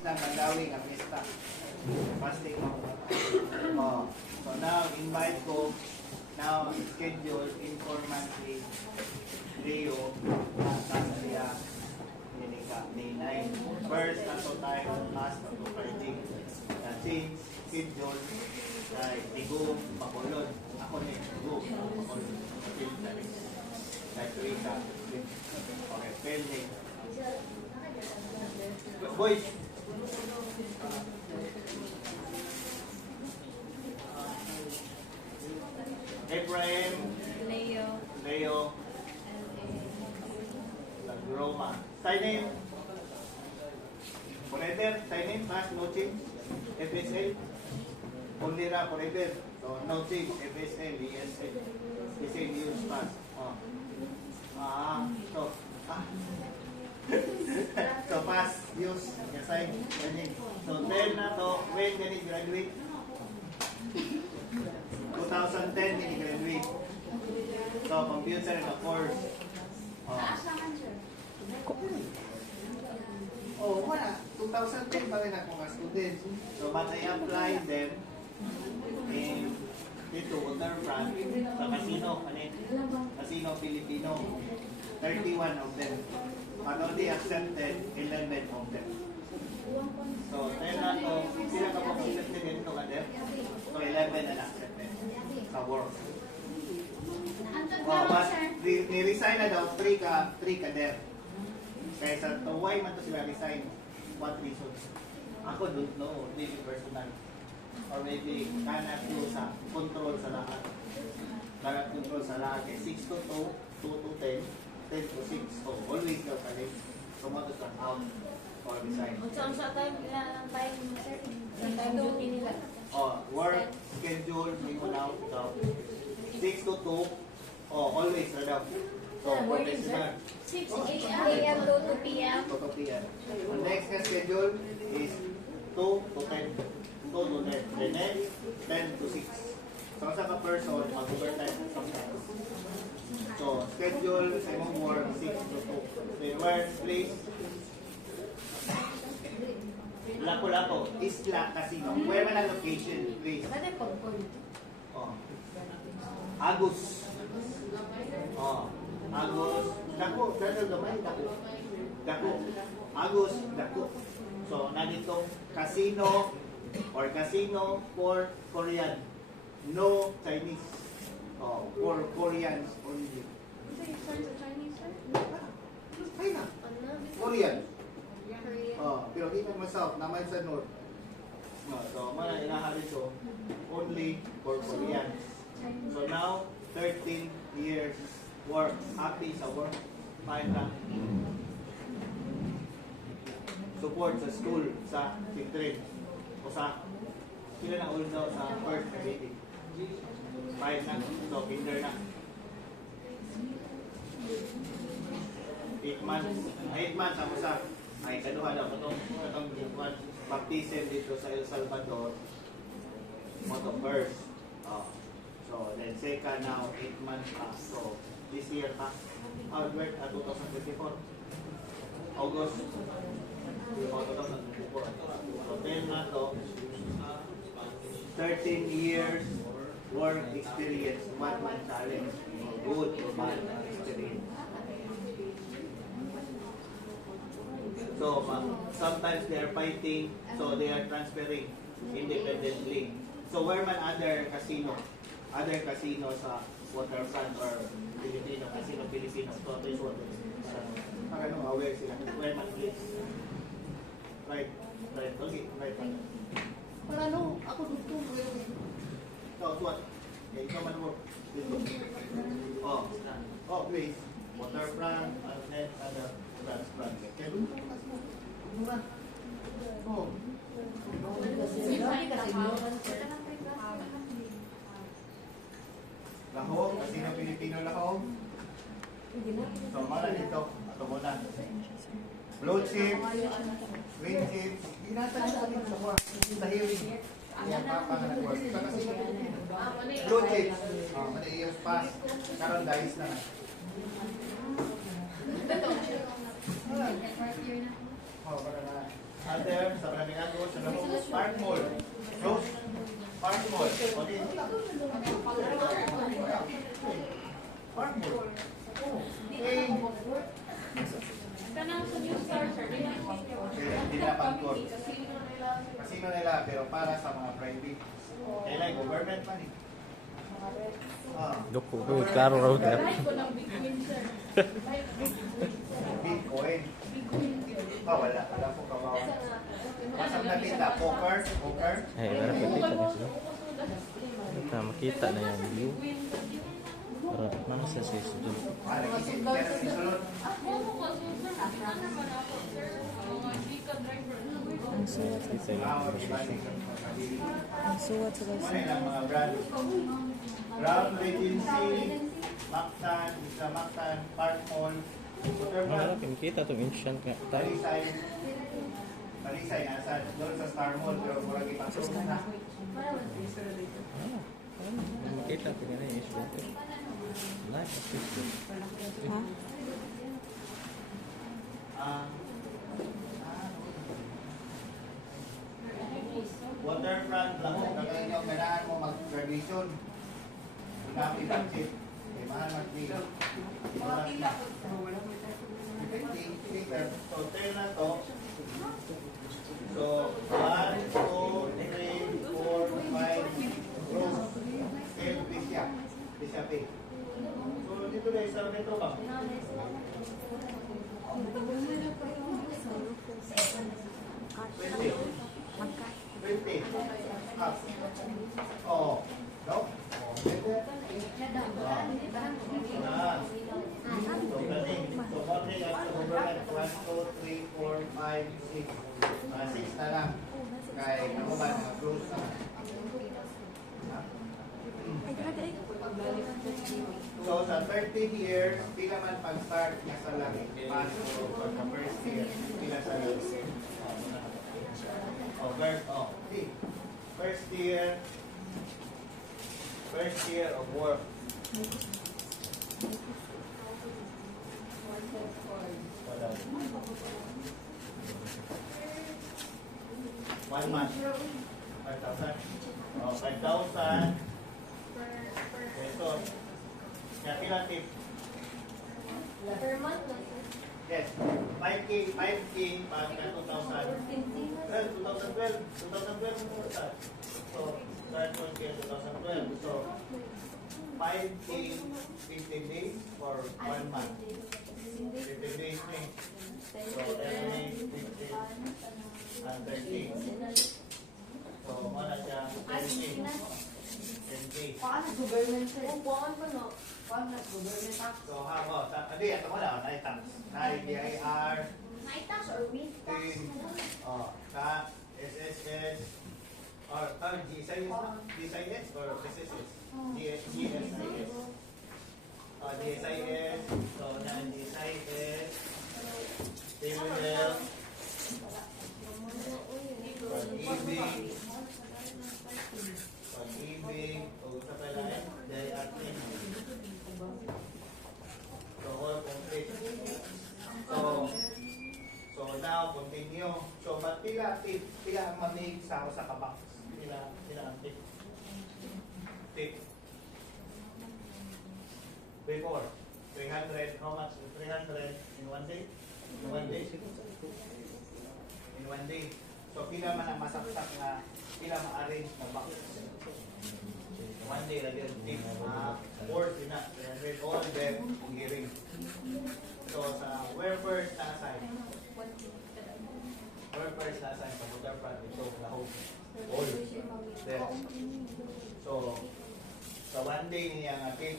na magawing ang pista. Fasting mo. Oh. So now, invite ko. Now, schedule informantly. Leo, Sasria, Ninika, Day 9. First, ato tayo, last, ato Friday. Change, schedule, Tigo, Bacolod. Ako ni Tigo, Bacolod. Rika. Okay, pending. Boys. Ephraim. Leo. Roma. Sign in. Forever. Sign in. Pass. No change. FSL. Only ra forever. So no change. FSL. ESL. The same use pass. Oh. So. So pass. Use. Assign. So 10 na to. When can it graduate? 2010 can it graduate. So computer and the course. Wala. 2010 pa rin ako nga student. So, but I applied them in dito, Waterfront, sa Casino, Casino Filipino. 31 of them. But only accepted 11 of them. So, tayo na to, sila ka po accepted dito ka there? So, 11 na accepted sa work. But ni-resign na daw, 3 ka there. Kaya sa why man to sila resign? What reason? Ako don't know, maybe personal. Or maybe cannot do sa control sa lahat. Cannot control sa lahat. 6 to 2, 2 to 10, 10 to 6. So always daw ka rin. So mo to start out or resign. Sa time, ilan ang time sir? Ang time duty nila? Work schedule, may unaw daw. 6 to 2, always na daw. So, Morning, sir. 6 a.m. to 2 p.m. The next schedule is 2 to 10. 2 to 10. The next, 10 to 6. So, sa ka-person, mag-overtime sometimes. So, schedule sa mong work, 6 to 2. The workplace, Lapu-Lapu, Isla Casino. Where man ang location, please? Agus. Agus, Dako, Agus, Dako. So, nandito, casino or casino for Korean. No Chinese. For Koreans only. China. Korean. Pero di ko myself, naman sa North. So, mga ilaha dito, only for Koreans. So now, 13 years work, happy sa work, fine lang. Support sa school, sa children, o sa, sila na ulit daw sa first grade. Fine lang, so kinder na. 8 months ako sa, ay kaduha daw katong baptism dito sa El Salvador, moto first. So then second now, 8 months pa. So this year pa, Albert, 2024. August 2024. So 10 na to, 13 years work experience, 1 month challenge, good or bad experience. So sometimes they are fighting, so they are transferring independently. So where man other casino sa Waterfront or Filipino, Casino Pilipinas, so this one para aware sila. Where man place. Right. Okay, right. Para ako dito. So, what? Okay, ikaw man work. Please. Waterfront, and then other transplant. Okay, Lahog, Casino Pilipino Lahog. So, mara dito. Ito muna. Blue chips, green chips. Hinatag sa akin sa hearing. Yan, nag-work. Sa Casino Pilipino. Blue chips. Madaiyos pass. Karoon dice na. Para na. Under, sa maraming ako, sa loob, park mall. Close. Park mall. Okay. Park mall. Okay. Kanang sa news star, sir. Hindi na pang-tour. Casino nila, pero para sa mga private. Kailan, government pa rin. Doko ko, klaro raw der. ko ng Bitcoin, sir. Bitcoin. Wala. Wala po kawawa. Masang nakita, poker. Eh, wala pa kita na sila. Kita, makita na yung view. Para, mana sa sis dun? Nakisip ka na sisulot. Ang suwat sa Kita yung ang suwat sa Ano yun ang mga brand? Brown Regency, Mactan, Isla Mactan, Park Mall, Wala, kita itong ancient nga tayo. Talisay, nasa doon sa Star Mall, pero murag ipasok na. Makita ko nga na yung issue. Nice, picture. Ha? Waterfront lang mo, kaya nyo ganaan mo mag-graduation. Dami budget. May mahal mag-bill. So, 10 na to. So, 1, 2, 3, 4, 5, gross. 10 pisya. Pisya pay. So, dito na isang metro ba? 20. 20. Half. Oh. No? Oh, pwede. So, galing. So, konting at sa government, 1, 2, 3, 4, 5, 6. 6 na lang. Kaya ako ba, close na. Ha? So, sa 13 years, pila man pag-start niya sa langit. Paano for the first year, pila sa langit. Oh, okay. First year of work. Wala. 1 month. 5,000. Oh, 5,000. Pesos. Kaya pila tip? Per month na, sir. Yes. 5K pag 2,000. 2012 mo start. So, start mo kaya 2012. So, 5K 15 days for 1 month. 15 days na eh. So, 10 days, 15, and 13. So, mana siya 10 days. 10 days. Paano government, sir? Buwan pa, no? Paano government tax? So, habo. Ito mo na, na-tax. Na-DIR, Night tax or week tax? ka, SSS, or GSIS na? GSIS or SSS? GSIS. GSIS, so non-GSIS, PhilHealth, pag-ibig, o sa pala dahil atin. So, all complete. So now, continue. So, but pila ang mamig sa ako sa kabak? Pila ang tip? Tip. Before, 300, how much? 300 in 1 day? In 1 day? In 1 day. So, pila man ang masaksak na, pila ma-arrange na box? 1 day lagi ang tip. 4 na, 300, all them hearing. So, sa where first na sign? Where first na sign? Sa waterfront, ito, lahog. All. There. So, sa 1 day niya nga tip,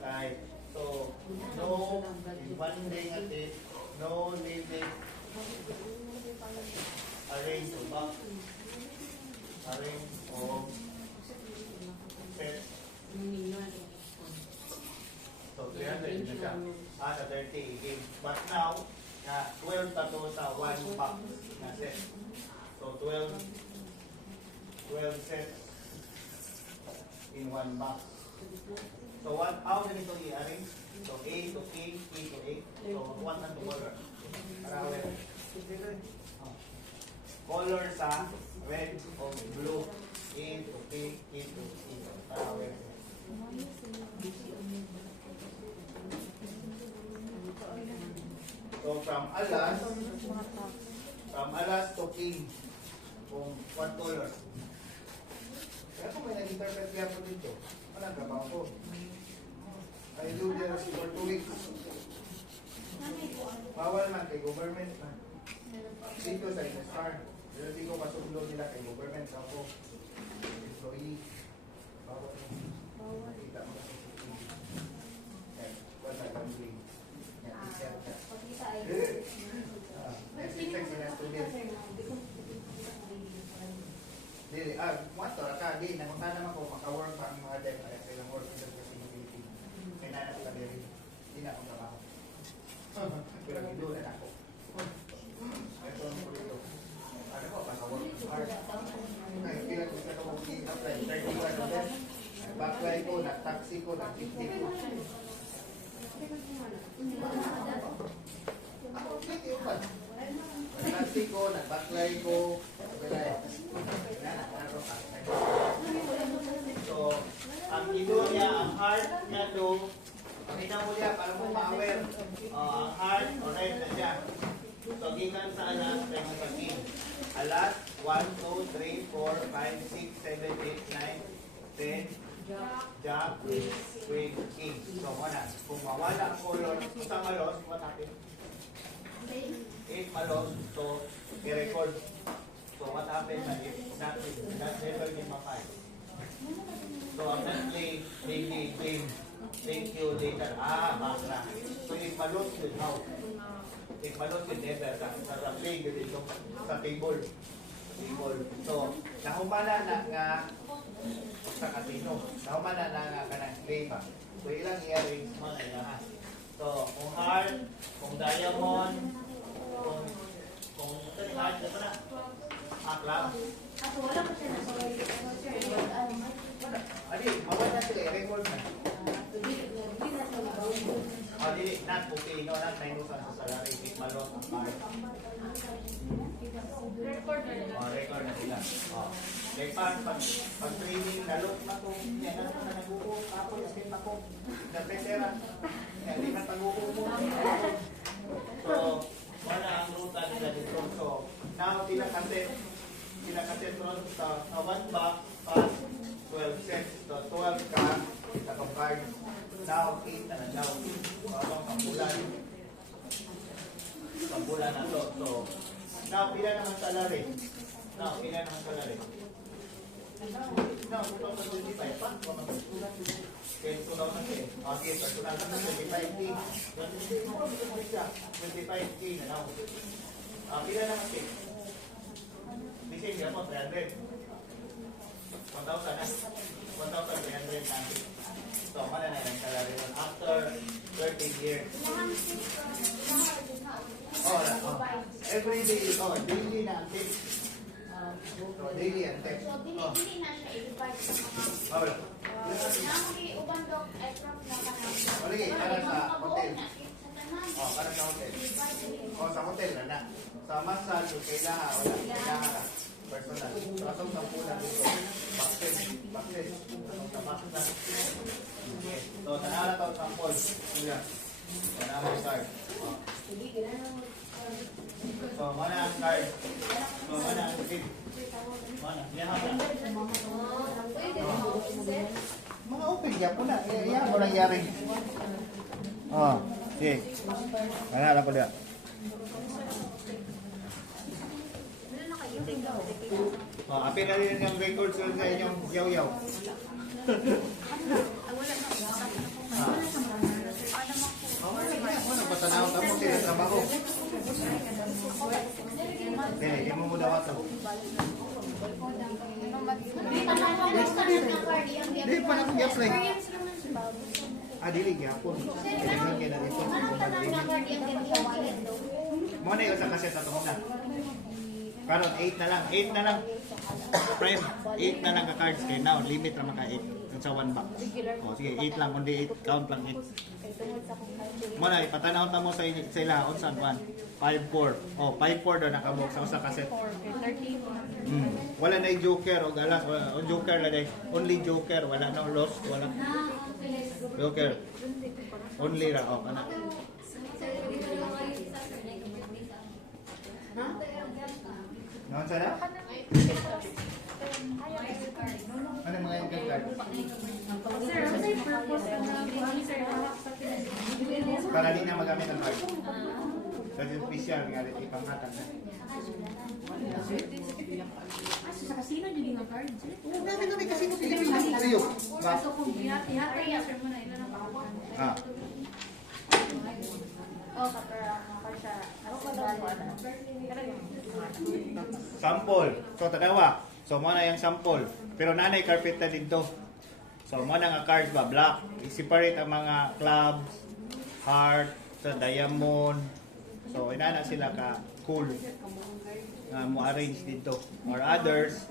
right? So, no, in 1 day nga tip, no living, arrange of box, arrange of set. So, 300 na siya. Sa 30 again. But now, 12 pa to sa 1 box na set. So, 12 sets in 1 box. So, how ganito i-arrange? So, A to K, K to A. So, 1 and 2 order. Para ulit. color sa red o blue. A to P, A to E. Tawag. So from alas to king, kung what color? Kaya kung may nag-interpret kaya po dito, walang trabaho ko. I do this for 2 weeks. Bawal man kay government na. Dito sa SSR, pero di ko masuglo nila kay government ako. Employee. Bawal. Kita mo. Okay, wala kang doing. Dili, muato ka, di, nangunta naman ko, maka-work pa ang mga dev, kaya silang work sa sustainability. Kaya na ako dili, di na akong trabaho. Pero gidulan ako. Ito ang po dito. Ano ko, maka-work hard. Kaya bilang gusto ko mag-apply, 31 ulit. Nag-backly ko, nag-taxi ko, nag-50 ko. Ako, hindi ko. Nag-taxi ko, nag-backly ko, so, ang ido niya, ang heart niya do, pakita mo niya para mo ma-aware. Ang heart, alright na siya. So, gikan sa alas, tayo mag-king. Alas, 1, 2, 3, 4, 5, 6, 7, 8, 9, 10, Jack, Queen, King. So, muna, kung mawala ang color, sa malos, what happened? 8 malos, so, i-record. So what happens if that never been mapay? So ang play, daily, claim, thank you, later, back na. So if malot yun, how? If malot yun, never, sa play yun dito, sa table. So, nahumana na nga sa casino. Nahumana na nga ka ng play ba? So ilang earrings mo na ilahan. So, kung heart, kung diamond, kung heart, ito na. Club. Ako wala ko siya na Adi, mawala na sila, record na. Adi, not okay, no, not minusan sa salary, if malot ang card. Record na sila. Like pag training, nalot na to, yan na naman na nag-uko, ako, yasin ako, napetera, yan, di na pag-uko mo. So, wala ang ruta nila dito. So, now, pinakaset ron sa one box past 12 sets. So 12 ka sa card. Now 8 na lang daw. So abang pambulan na to. So now pila naman salary. Now 2025 pa. Okay, 2010. Okay, so 2025K. 25K na now. Pila naman K? Bising niya po, 300. 1,000 na. 1,300 natin. So, mana na yung salary mo after 13 years. Every day, daily na ang tip. Daily ang tip. So, dili na siya i-divide sa mga... Wala. Namuhi, uban dok, ay from na kanang... Wala, para sa hotel. Sa tanan. Para sa hotel. Sa hotel na na. Sa massage, kailangan, wala. Kailangan na. Personal. So, atong sampunan dito. Backstage. Sa massage. Okay. So, tanala ito sampol. Tanala yung card. So, mana ang card. So, mana ang tip. Mana. Yahan na. Mga open niya po na. Iyan mo nangyari. Sige. Tanala ko diya. Apin na rin yung records sa inyong yaw-yaw. Nagpatanaw ka mo sila trabaho. Hindi mo daw ato. Hindi pa na kong i-apply. Dili gyapon. Kailangan kaya na dito. Mo na yung sa kaset ato mo na. Karon 8 na lang. 8 na lang. Friend, 8 na lang ka-cards kayo. Now, limit naman ka 8. Sa 1 box. Sige, 8 lang. Kundi 8. Count lang 8. Tungod sa kong country. Mo na ipatanaw ta mo sa sila unsan man. 5-4. Oh, 5-4 daw nakabuk sa usa ka set. 13. Wala na yung joker o galas, o joker lang only joker, wala na lost, wala. Joker. Only ra oh, kana. Naon sa na? Ano mga yung card? Sir, ano yung purpose ng sir hawak sa Pilipinas? Para di na magamit ang card. Kasi special nga rin ipanghatag na. Sa casino yung mga card. Dami kasi mo Pilipinas sa'yo. Ba? So kung ihati sir mo na ilo ng pakawan. Ah. Oh, kapara ako siya. Ako pa daw. Sample. So tanawa. So mo na yung sample. Pero nanay carpet na dito. So mo na nga cards ba black. I-separate ang mga clubs, heart, sa diamond. So inana sila ka cool. Nga mo arrange dito. Or others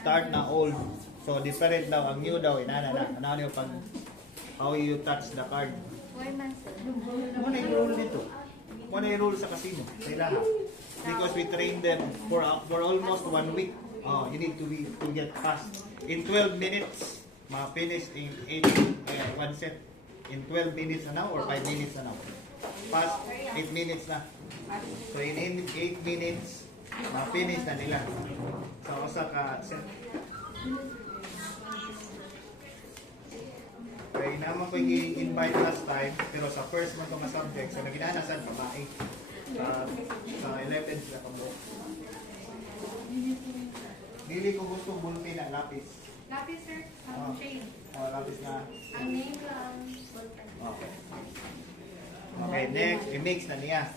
start na old. So different daw ang new daw inana na. Ano yung pag how you touch the card. Why man sir? Mo na yung rule dito. Mo na yung rule sa casino. Sa ilaha. Because we train them for almost 1 week. You need to get fast. In 12 minutes, ma-finish in 1 set. In 12 minutes na now or 5 minutes na now. Fast, 8 minutes na. So in 8 minutes, ma-finish na nila. So usa ka set. Kaya naman ko i-invite last time, pero sa first mo itong subject, so naginanasan babae. Sa 11 sila kamo. Dili ko gusto bulpi na lapis. Lapis sir, Oh. chain. Lapis na. Ang name lang. Okay. Okay, next, i-mix na niya.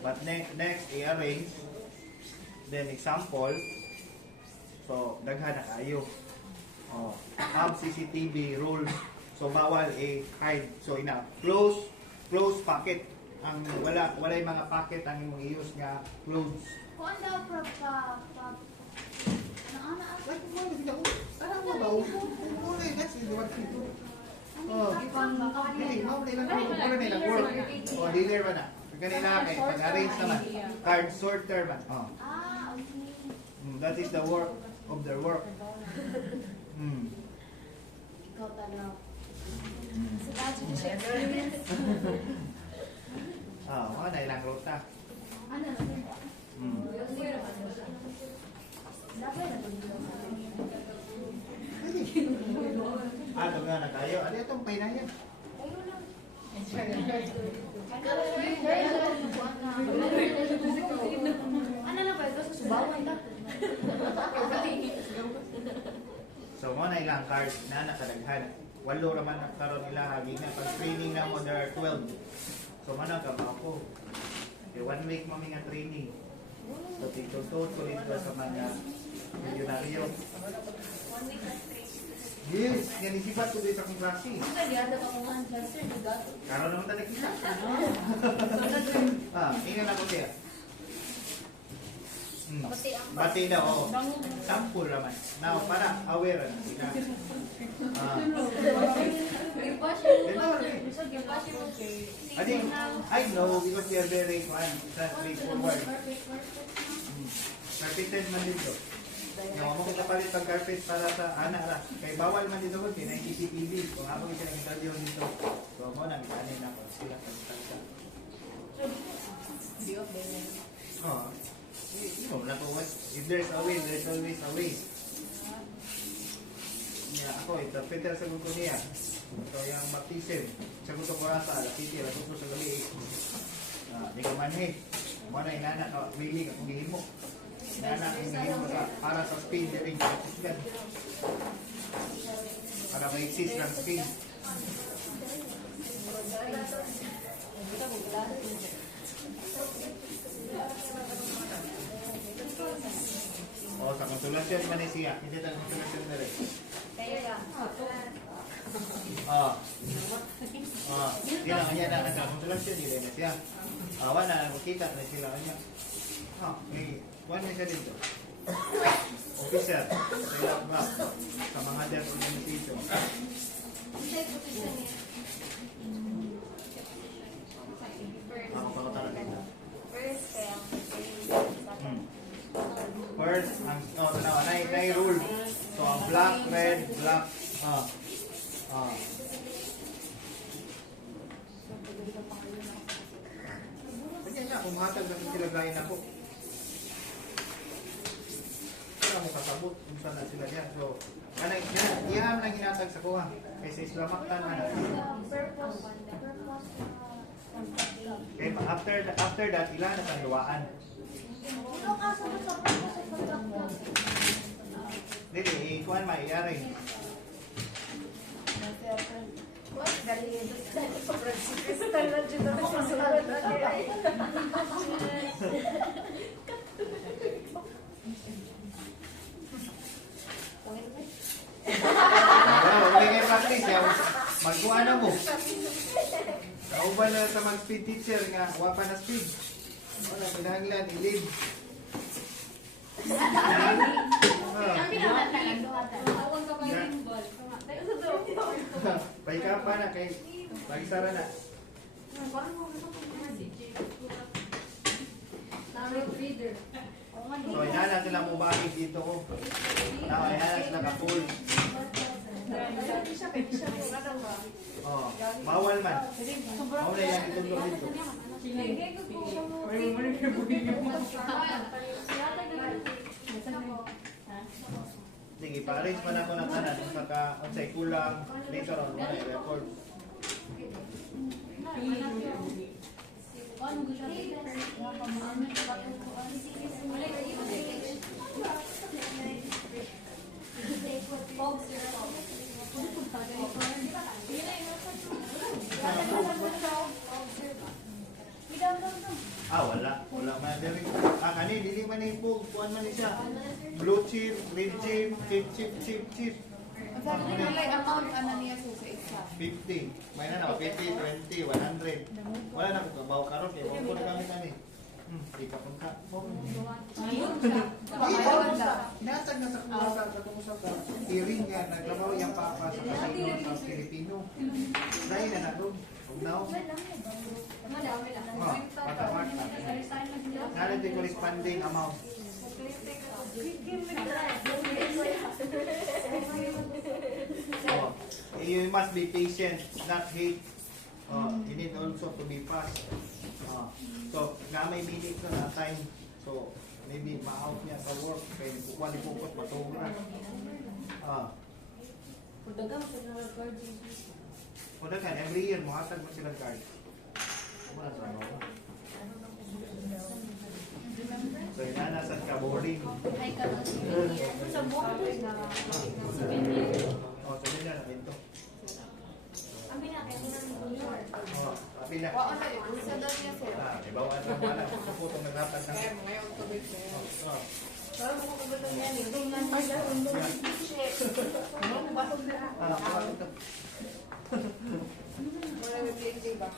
But next, i-arrange. Then, example. So, daghan na kayo. Have CCTV rules. So, bawal i-hide. So, close pocket. Ang wala yung mga pocket ang imong i-use nga clothes. Kung daw pa Like, parang mo ba? That's the one thing to. Hindi, mawala nilang work. Dealer ba na? Kanina kay pag-arrange naman. Card sorter ba? okay. That is the work of their work. Ikaw tanaw. Sa dati ko siya experience. Mga ilang rota. Ano na? Dapat na Ito nga na kayo. Ano itong painayan? ano na ba ito? Susubawan ka. So, mga na ilang cards na nakadaghan. 8 raman na karon nila hagi na. Pag training na mo, there are 12. So, mana ka ba ako? 1 week mami nga training. So, titutut ko dito sa mga milyonaryo. Yes, yan isipat ko dito sa akong klase. Karon naman tayo kita. Ingat ako siya. Bati na, oo. Sample naman. Now, para aware na sila. I know because they are very straightforward. Carpeted man dito. Yung mo kita palit pag carpet para sa anak ra. Kay bawal man dito ko kay CCTV. Kung ako kita ng interview dito. So mo nang kanin ako sila pagtagsa. Oh. You know, like what? If there's a way, there's always a way. Ako, interpreter sa gusto niya. So, yung baptism, sa gusto ko rasa, lapiti, sa gusto sa gali. Di ka manhig. Mo na inana ka, willing akong gihimo. Inana akong gihimo para sa speed, di rin ka para ma-exist ng speed. Sa konsulasyon man siya. Hindi tayo konsulasyon na rin. Hindi na kanya na sa konsulasyon. Hindi na siya. Wala na makita na sila kanya. Wala siya dito. Officer. Sa ilang ba? Sa mga other organization. First, tanawa, nay rule. So, ang black, red, black, Kasi nga, kumatag na sila gayin ako. Kaya mo kasabot kung saan na sila yan. So, iyan ang hinatag sa kuha. Kaysa islamaktan na. Okay, after that, ilan na ang luwaan. Dili, ikuan maiyari. Huwag kayo practice. Magkuha na mo. Nauban na sa mag-speed teacher nga. Wapa na speed. Wala, pinahanglan, ilib. Baika pa na kay Magisara na. So, inana sila mubalik dito ko. Inana sila ka-full. Oh, bawal man. Bawal na yan itulog dito. Sige, pa-arrange man ako ng kanan. Kung sa'y kulang, later on, wala i-record. Wala. Wala man diri. Kani dili man ni po, kuan man ni siya. Blue chip, red chip, chip. Sabi niya like amount ano niya sa isa. 50. May na 50, 20, 100. Wala na ko kabaw karon kay mo ko kami tani. Di ka pun ka. Natag na sa kuha sa kung sa hearing nga naglabaw yang papa sa kasino sa Pilipino. Dahil na doon. Now, not the corresponding amount. You must be patient, not hate. You need also to be fast. So, may minute na time. So, maybe ma-out niya sa work. Kaya kukwali-pukot, matubra. Kuda kan, every year, muhatag mo silang card. Wala sa ano. So, inanasan ka, boarding. Sa board na. Sabi na namin ito. Sabi na. Wala na, isa daw niya sir. Ibawaan lang pala. Sa putong naglatag na. Ngayon tubig sir. Pero mo ko ba niya ni? Doon na siya. Wala na PhD ba?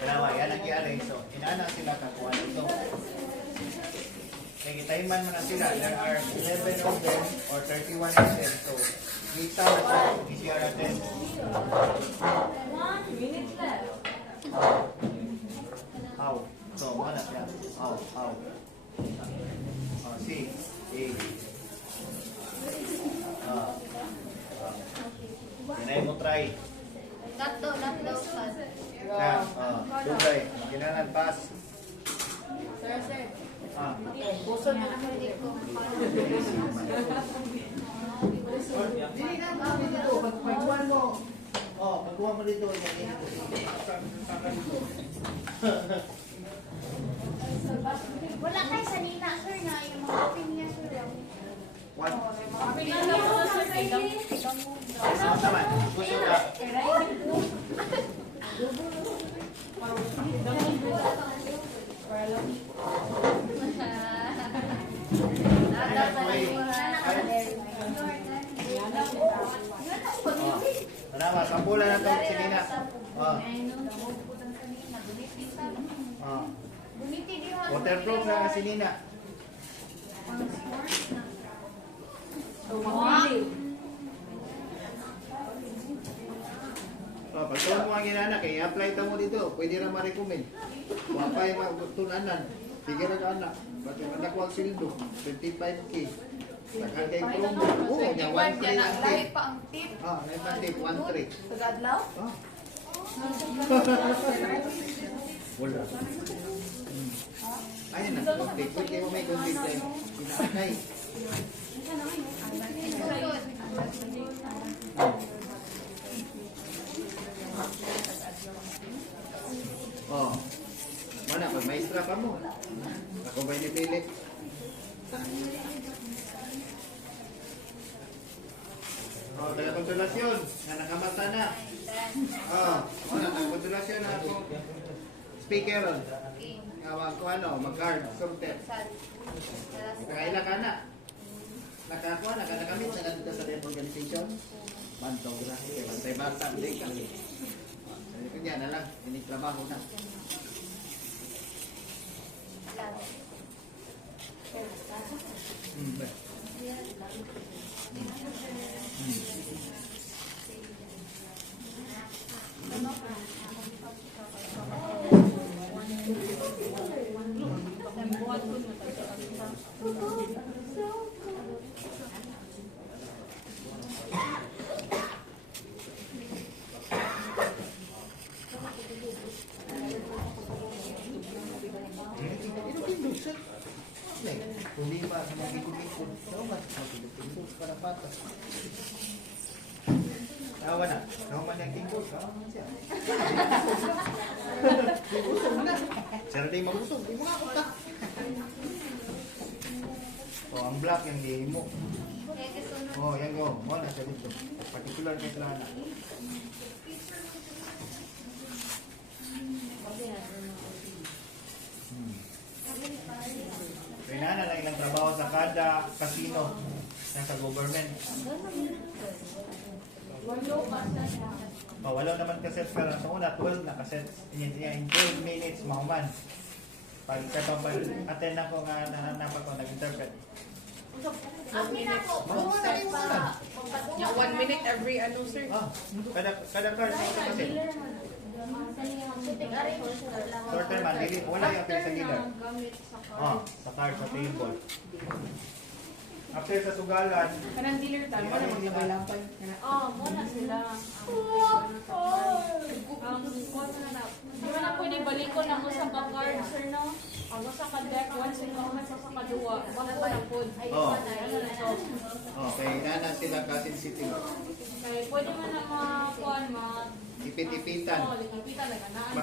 Kanawa, yan ang i-arrange. So, inana sila kakuha nito. Nagitayman mo na sila. There are 11 of them or 31 of them. So, kita na ito. PCR natin. 1 minute left. How? So, mana siya? How? C. A. Kinay mo try. Not daw, sir. Yan. Dugay. Kinanan pass. Sir. Puso na naman dito. Dili na mo dito. Pagkuhan mo. Pagkuhan mo dito. Wala kayo sa nina, sir, na yung mga pin niya, sir. What? Ano naman? Gusto ka? Tanawa, sampulan na ito si Nina. Waterproof na si Nina. Pagkawan mo ang inana, kaya apply ta mo dito. Pwede na ma-recommend. Wapay magtunanan. Sige na ka anak. Ba't yung nakuha ang sildo? 25K. Saka kay promo. Oo, niya 1-3 ang tip. pa ang tip. Ah, live ang tip, 1-3. Tagadlaw? Ah. Wala. Ayun na, konti. Pwede mo may konti tayo. Pinaanay. Oh. Mana, pag maestra pa mo. Ako ba inipilit? Oh, taga konsulasyon. Na nakamata na. Oh, wala, taga konsulasyon na ako. Speaker ron. Awag ko ano, mag-guard, sorted. Nakaila ka na. Nakakuha na, nakamit na nandito sa dev organization. Bantong grahe, bantay bata, hindi ka. Sabi ko niya na lang, initrabaho na. Hmm, ba? Problema sa mga ikot-ikot. Ano ba? Mag-ikot para patas. Tawa na. Tawa man yung ikot. Tawa man siya. Busog na. Sana din mabusog. Di mo nga punta. O, ang black yung di mo. O, yan go. Mo na sa dito. Particular kay Lana. Kailangan na ilang trabaho sa kada casino yan sa government. Oh, wala naman kasets pero sa una 12 na kasets. In 12 minutes mahuman. Pag attend ako nga nahanap ako nag-interpret. Amin ako. Yung 1 minute every ano, sir. Ah, kada card sa kaset. Short term man, wala yung apil sa dealer. Oh, sa card sa table. After sa sugalan, Kanang dealer tayo, wala maglampay-lampay. Muna sila. Di ba na pwede balikon ang usa ka card, sir, no? Ang usa ka deck, once yung kauman sa kaduwa, bako na po. oh, okay, nana sila ka-sensitive. Kaya pwede man na makuhan, Ipit-ipitan. likipitan na ganaan.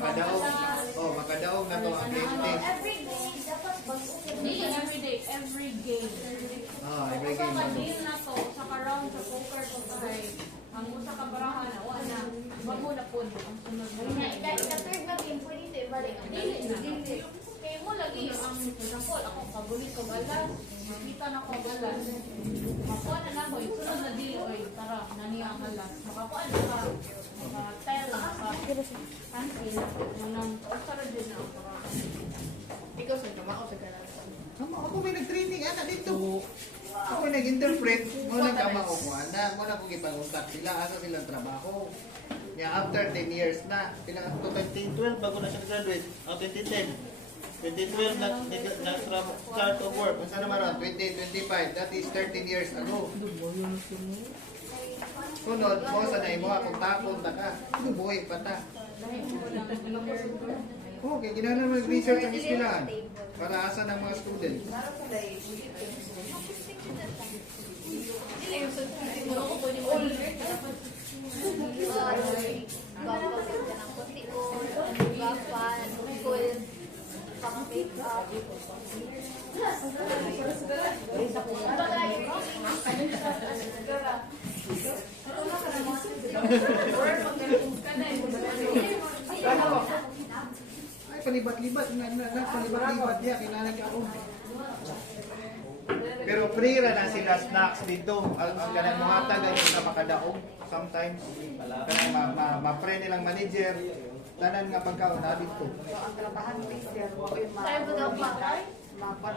Makadaog na to ang cliente. Every day, dapat Hindi, every day, every game. Oh, every Sa game. ka-deal na to, sa ka-round, sa poker to kay, ang usa ka barahan na, wala, bago na po, ang sunod mo. ika-third na game, pwede ito ibalik. Dili na. Kaya mo lagi, ang example, ako pagulit ko galas, makita na ko galas. Makuha na lang ko, yung sunod na deal, oy, tara, naniya ang galas. Makakuha na ka, maka-tile, maka-cancel, manang, tara din na ako. Ikaw sa kamao sa galas. Ako may nag-training, ana dito. Ako may nag-interpret. Muna kamao ko, ana. Muna kong ipag-usap sila. Asa silang trabaho. After 10 years na. Sila to 2012 bago na siya graduate. 2010. 2012 start of work. Kung saan naman 2025. That is 13 years ago. Sunod, mo sa na mo akong tapon na ka. Buhay pa ta. Okay, ginagawa mag-research ang eskwelahan para asa ng mga students. Ay, palibat-libat. Palibat-libat niya. Kailangan niya ako. Pero free ra na sila snacks dito. Ang ganang mga taga yung na makadaog. Sometimes, kanang ma-pre nilang manager. Tanan nga pagkaon na dito. Ang trabahan mo is there, mo yung Tayo ba daw pa? mapan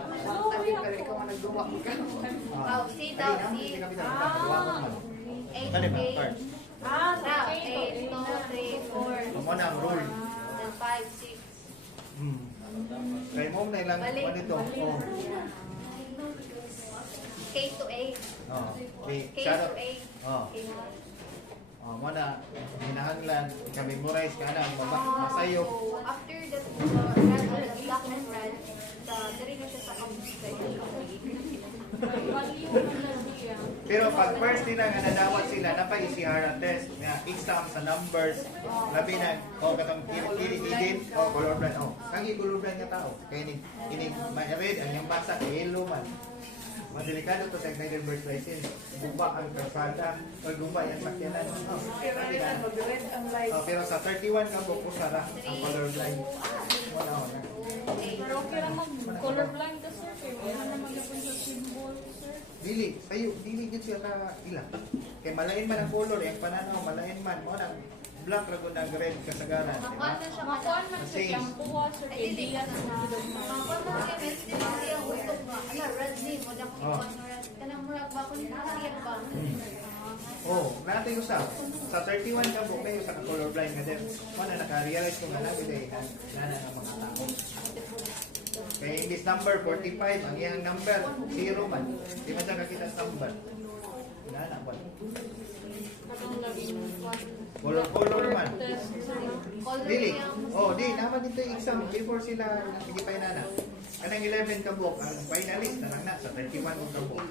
tabi pero ikaw ang nagduwa mo ka. Oh, see daw, see. Tani ba? Card. Now, 8, 2, 3, 4, Amo na ang rule. then 5, 6. Kay mo na ilang Balik. ano ito. Oh. K to A. Oh. Okay. K Shout to out. A. Oh. K. Oh, mo na hinahanglan, ka-memorize ka na, masayo. So, after the red, the black and red, dari na siya sa computer. Baliw na siya. Pero pag first nila nga nadawat sila, napaisihara test, nga exam sa numbers, labi na, o katong kili-kilin, o colorblind, o, kangi colorblind nga tao. Kaya ini ma-red, ang yung basa, yellow man. Madelikado to sa ignited birth license. Gumba ang kalsada, o gumba yung sakyanan. Pero ano na, mag-red ang light. Pero sa 31 ka buko sara ang colorblind. Wala na. Pero okay lang mag-colorblind ka, sir. Kaya wala naman na po sa symbol, sir. Dili, dili gid siya ka ila. Kay malain man ang color, yung pananaw, malain man mo nang black ra gud ang red kasagaran. Makuan na siya, makuan man siya. Kasi- Yung buwa, sir. Kay Diaz na gidog na. Ako na siya, kasi ang utok ba? Ano, red din. O na kung ano red. Kanang murag ba kung nakakiyag ba? Oh, natin ko sa 31 ka buko kayo sa colorblind nga din. Mo na naka-realize ko nga na gid ay nana nga mga tao. Kaya in this number 45, ang iyang number 0 man. Di man siya kakita sa number. Nana ba? Katong labing Color man. test, sir. Color Dili. yung Oh, di naman dito yung exam before sila nagigipay na. Kanang 11 ka buok, ang finalist na lang na sa 31 ka buok.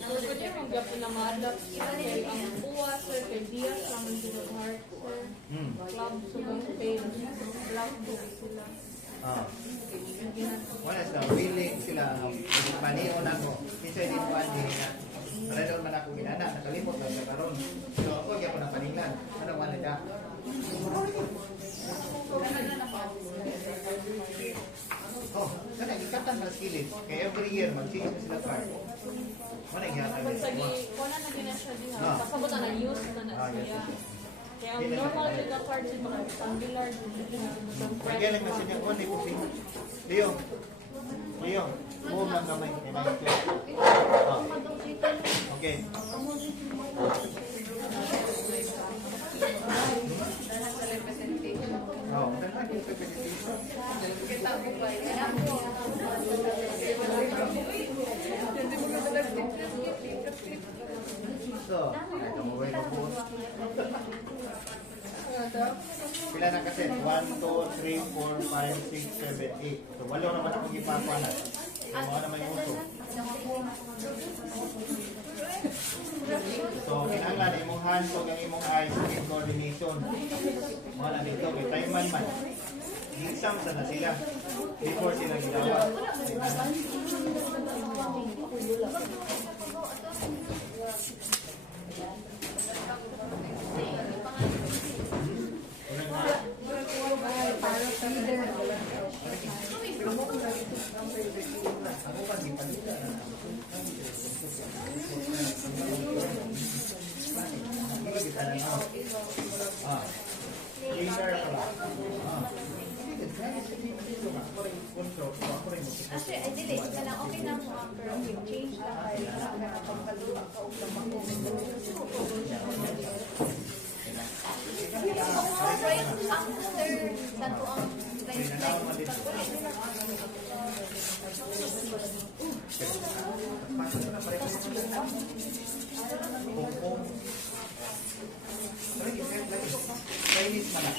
So, pwede mag-gap na ma-adapt sir. Kay ang buwa, sir. Kay Diaz lang ang gidog heart, sir. Club, so lang page. Black book sila. Ah. Wala sa willing sila manion ako. Kinsa di mo ani na. Wala daw man ako ginana, nakalimot lang sa karon. So ako gyud ko na paninglan. Ano man ka? Oh, kana gikatan sa skillet. Kay every year mag-change sila card. Wala gyud Pag sagi, wala na din na siya din. Kasabot na use na na siya. Kaya ang normal with the card sa mga rectangular, Kaya lang kasi niya on ko pin. Leo. Leo, mo man gamay kay may. Okay. Oh, dala gyud sa presentation. Kita ko ba? So, ay kamuway ko po. Pila na kasi? 1, 2, 3, 4, 5, 6, 7, 8. So, walo naman akong ipapanan. So, mga naman yung uso. So, kinahanglan imong hands o ang imong eyes in coordination. Mga na dito, kay time man. Exam sa na sila. Before sila gidawa. Ako pa di palita na. Actually, I did it. Kanang okay na mo ang pero change lang kayo. Pagkaluwa ka o lamang. Right after sa to ang Chinese man na.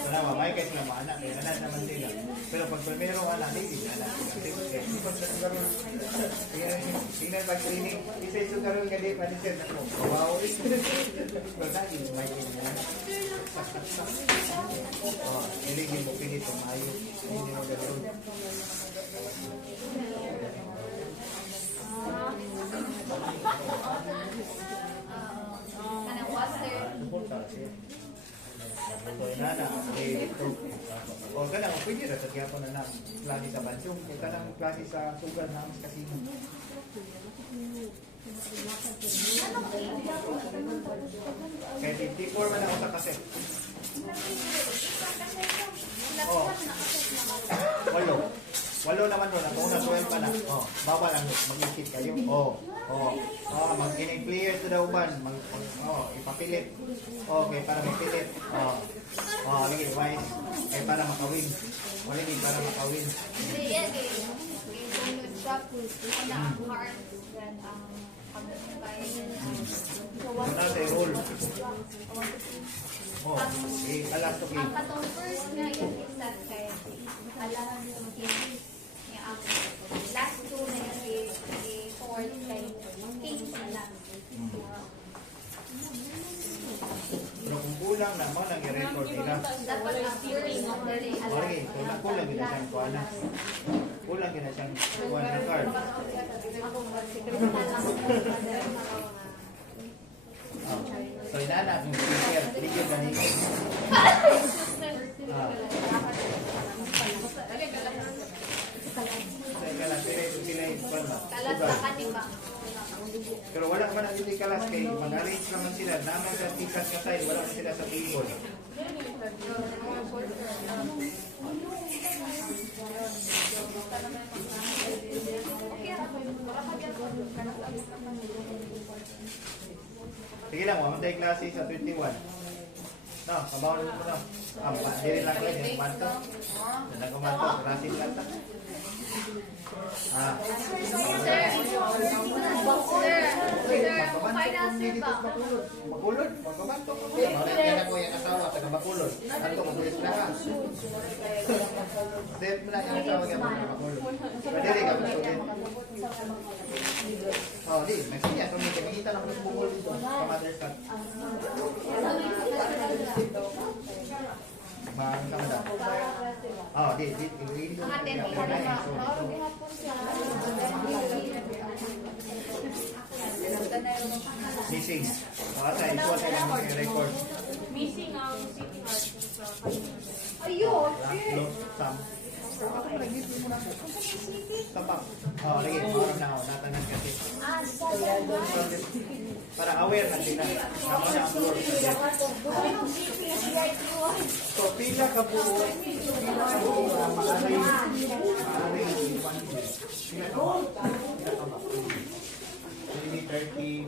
Salamat, may kayo sila mga anak. Kaya anak naman sila. Pero pag primero anak, hindi na anak. Kasi pag sa sugarol, tingnan pag-training, isa yung sugarol ka di pa ni Sir ako. Wow. Pero dahil, may kinyan. Oh, iligin mo pinito, maayos. Hindi mo gano'n. kanang water. So, inana, o kanang pwede na sa gyapon na klase sa bansong, kaya kanang klase sa sugar na mas kasino. Kaya 54 man ako sa kaset. Oh. Walo. Walo naman doon. Ang una 12 pa na. Oh, bawal ang mag-isip kayo. Mag-kinig player to the uban. Ipapilit. Okay, para mapilit. Lagi, wise. Para makawin. Lagi, para makawin. Hindi yan eh. Kung nag-shop, na ang heart, then ang Una sa rule. Alas to ang katong first na yung isat kaya alam yung last two na yung fourth kay king alam. Pero kung kulang naman ang i-record nila. Dapat ang fearing of the day alam. Okay, kulang gina siyang kuana. Kulang gina siyang kuana ng card. So inana yung speaker, ligyo ganito. Kalat sa kanima. Pero wala man ang hindi kalas kay mag-arrange naman sila. Naman sa tikas ka tayo, wala man sila sa table. Sige lang, wala tayo klase sa 21. No, kabawan mo na. Dili lang kayo, yung manto. Yan ang manto, klase lang ta. Financer ba? Bakulod, magkamanto ko. Kaya na ko yung asawa, taga Bakulod. Ato, magulit na ka. Step mo na yung asawa ka, taga Bakulod. Pwede ka, masugin. Di, may siya. Makikita lang sa bukol dito, sa mother's cut. Mahal ka na. Di. Mga 10 ka na Missing. Sa ito at ilang record. Missing ang city heart sa ayun. Sam. Tapak. Lagi. Parang na ako. Natangan kasi. Para aware na sila. Ako na ang floor. So, pila ka po. Maaring. Pila ka ba? 35%.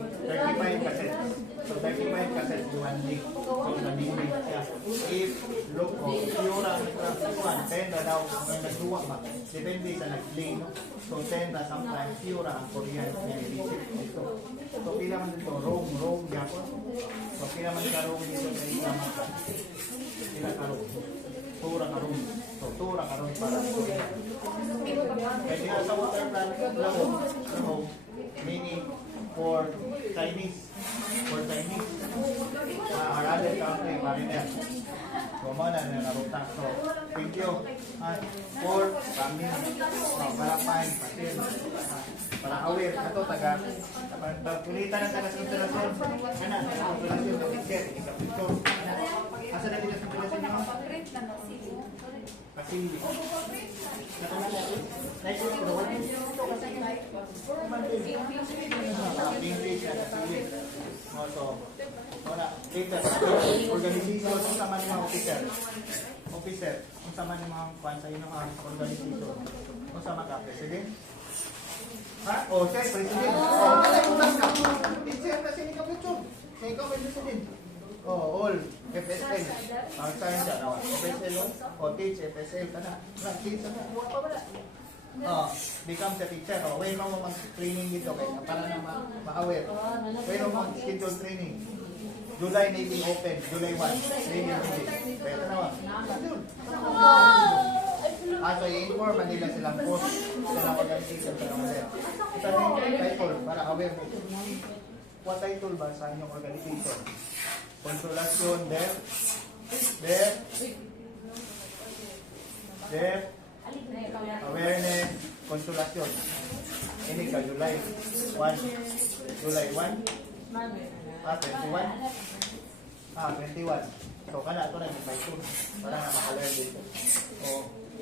So 35% one week. So nag-week siya. If look ko, pura ang 10 na daw may nagduwa ba? Depende sa nag-play, no? So 10 na sometimes pura ang Korean nag-visit dito. So pila man dito, Rome, Japan. So pila man ka Rome dito sa isang pila ka Rome. Tura ka Rome. So tura ka Rome para sa Korean. Kaya sa water plant, Rome, meaning for Chinese. Or other country, mariner. So, mga naruta. So, thank you. For family. Para pain, pasin. Para aware. Ito, kulitan ng taga-sinsulasyon. Ano? Sinsulasyon ng ticket. Ikapito. Asa na dito sinsulasyon nyo? Pasili. Next week, the one. English na kasili. So, organization, kung sama ng mga officer, kung sama ng mga kwan sa inyo ang organization, kung sama ka, president? Siya, president. Nalagpunas ka. Teacher na siya ni Kapitso. Siya ikaw may president. All. FSL. Ang sign siya. FSL, teach, FSL, teach, become the teacher. Way mo mag-training dito para na ma-aware. Way mo mag-schedule training. July Navy Open, July 1, Navy Open. Pwede na ba? So i-inform nila silang post silang organization sa mga ito yung title para aware mo. What title ba sa inyong organization? Konsolasyon, awareness, konsolasyon. Ini ka July 1. July 1? 21? 21. So, kana ito na yung may tool. Para na maka-learn dito.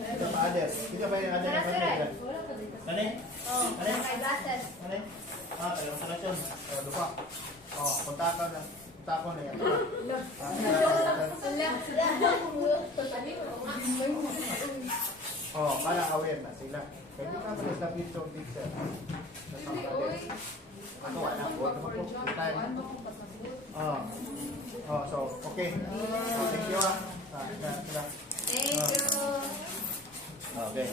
Ito pa other. Ito ba yung other na pag-learn? Kani? Kani? Kani? Konsolasyon. Lupa. Kontakan na. Kontakan na yan. Oh, para aware na sila. Pwede ka pala sa picture teacher. Ako wala po. Time. Oh. Oh, so okay. Thank you. Sila. Thank you. Okay.